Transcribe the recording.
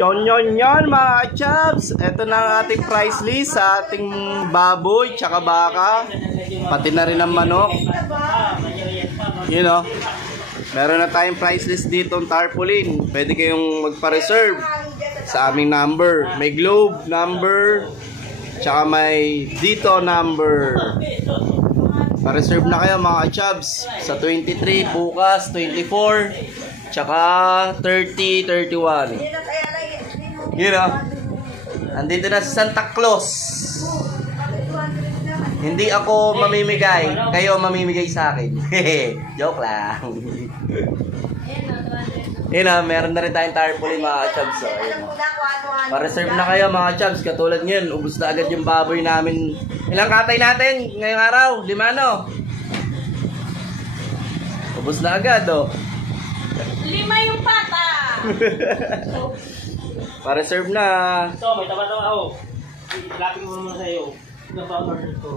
Yon mga chaps. Ito na ang ating price list sa ating baboy tsaka baka. Pati na rin ang manok. You know, meron na tayong price list dito ang tarpaulin. Pwede kayong magpa-reserve sa aming number. May globe number tsaka may dito number. Pa-reserve na kayo mga chaps sa 23, bukas 24 tsaka 30, 31. You know, andito na si Santa Claus. Hindi ako mamimigay, kayo mamimigay sa akin. Joke lang. You know, meron na rin tayong tarpaulin mga chaps. So, pa-reserve na kayo mga chaps. Katulad ngayon, ubos na agad yung baboy namin. Ilang katay natin ngayong araw? 5 no? Ubos na agad oh. 5 yung pata. Pa-reserve na. So, may taba-taba ako. Ilapin mo naman sa'yo. Ito pa order ko.